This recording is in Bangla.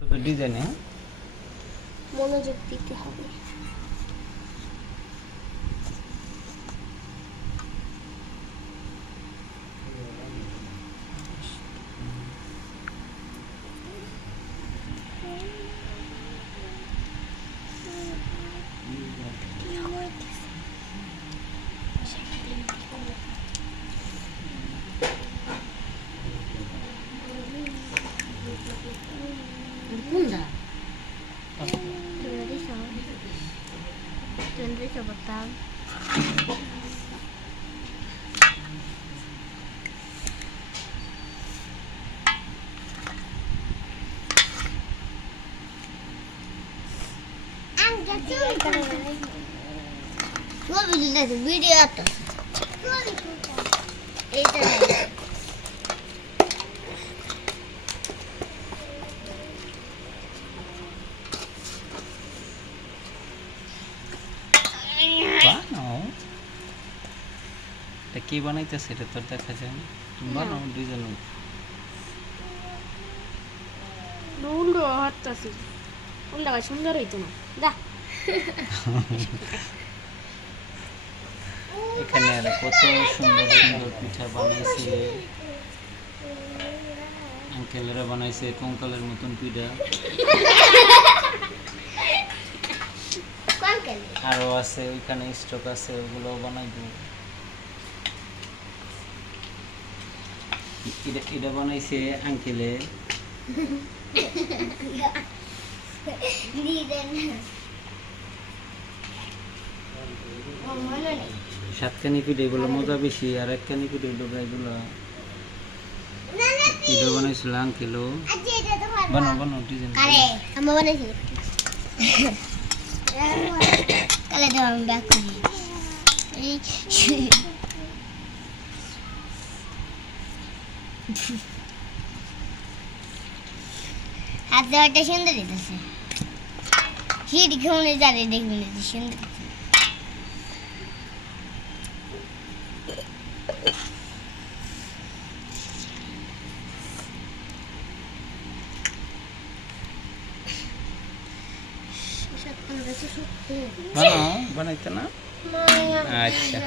ডিজাইনে মনোযোগ দিতে হবে। 울분 다. 어디 서? 어디서 봤 다? 수업이 진짜 미리 왔 다. 수업이 진 짜. বানাও। এটা কি বানাইতেছে এটা তোর দেখা যায় না। তুমি বানাও ডিজাইন উল্টো হাঁটতেছি। উল্টা সুন্দর হইতো না। দা এখানে আর কত সুন্দর সুন্দর পিঠা বানাইছে। আঙ্কেলেরা বানাইছে কঙ্কালের মতন পিঠা। কোন? কেন আরও আছে ওইখানে স্টক আছে ওগুলো বানাইবো এটা এটা বানাইছে আঙ্কেলে সাতখানি পিঠে এগুলো মজা বেশি আর একখানি পিঠে এগুলো এগুলো এটা বানাইছিল আঙ্কেলও বানাও বানাও ডিজাইন বানাইছি। তো আমি ব্যাক হাত দেওয়াটা সুন্দর দিতেছে হিট ঘুমনে যাবে দেখবেন সুন্দর দিতেছে। বানাও বানাইতে না? আচ্ছা।